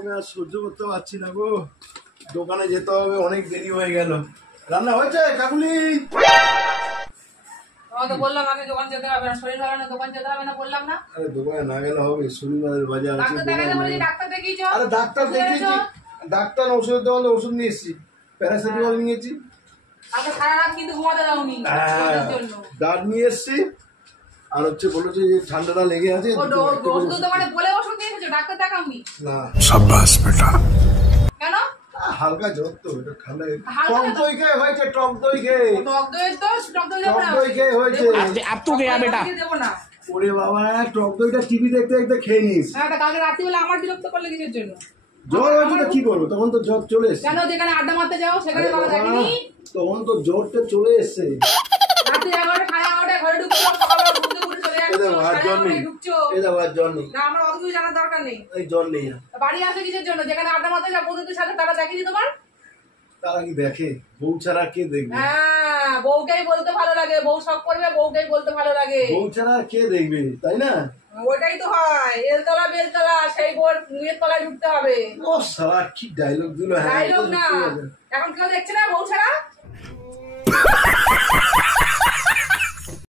গরমে আর সহ্য করতে পারছি না গো, দোকানে যেতে হবে, অনেক দেরি হয়ে গেল। রান্না হয়েছে কাকুলি? বললাম আগে দোকান যেতে হবে না, শরীর ভালো না, দোকান যেতে হবে না বললাম না? আরে দোকানে না গেলে হবে, শনিবারের বাজার আছে। ডাক্তার দেখিয়েছো? আরে ডাক্তার দেখিয়েছি, ডাক্তার ওষুধের দোকানে ওষুধ নিয়ে এসেছি, প্যারাসিটামল নিয়েছি। আগে সারা রাত কিন্তু ঘুমাতে দাওনি ডাট নিয়ে এসেছি, আর হচ্ছে বলেছে যে ঠান্ডাটা লেগে আছে। দোকানে বলে ওষুধ নিয়ে এসেছো, ডাক্তার দেখাওনি? না। শাবাশ বেটা। কেন? হালকা জ্বর তো, এটা ঠান্ডা। টক দই খেয়ে হয়েছে, টক দই খেয়ে। টক দই তো টক দই দেবো না, টক দই খেয়ে হয়েছে। अब तो गया बेटा। দেবো না। ওরে বাবা, টক দইটা টিভি দেখতে দেখতে খেয়ে নিস। হ্যাঁ, কালকে রাত্রি বেলা আমার বিরক্ত করলে কিসের জন্য? জ্বর হয়েছে তো কি করবো, তখন তো জ্বর চলে এসছে। কেন? যেখানে আড্ডা মারতে যাও সেখানে বাবা দেখেনি? তখন তো জ্বরটা চলে এসছে। রাত্রি 11টা 11:30 ঘরে ঢুকছো, সকালবেলা ঘুম থেকে উঠে চলে যাচ্ছো, ঢুকছো। জ্বর নেই। না, আমার অত কিছু জানার দরকার নেই। এই জ্বর নেই। বাড়ি আসে কিসের জন্য? যেখানে আড্ডা মারতে যাও বন্ধুদের সাথে, তারা দেখেনি তোমার? তারা কি দেখে? বউ ছাড়া কে দেখবে? হ্যাঁ, বউকেই বলতে ভালো লাগে, বউ সব করবে, বউকেই বলতে ভালো লাগে। বউ ছাড়া কে দেখবে, তাই না? ওইটাই তো হয়, এলতলা বেলতলা, সেই বোর নুয়ের তলায় ঢুকতে হবে। ও শালা কি ডায়লগ দিল! ডায়লগ না, এখন কেউ দেখছে না বউ ছাড়া?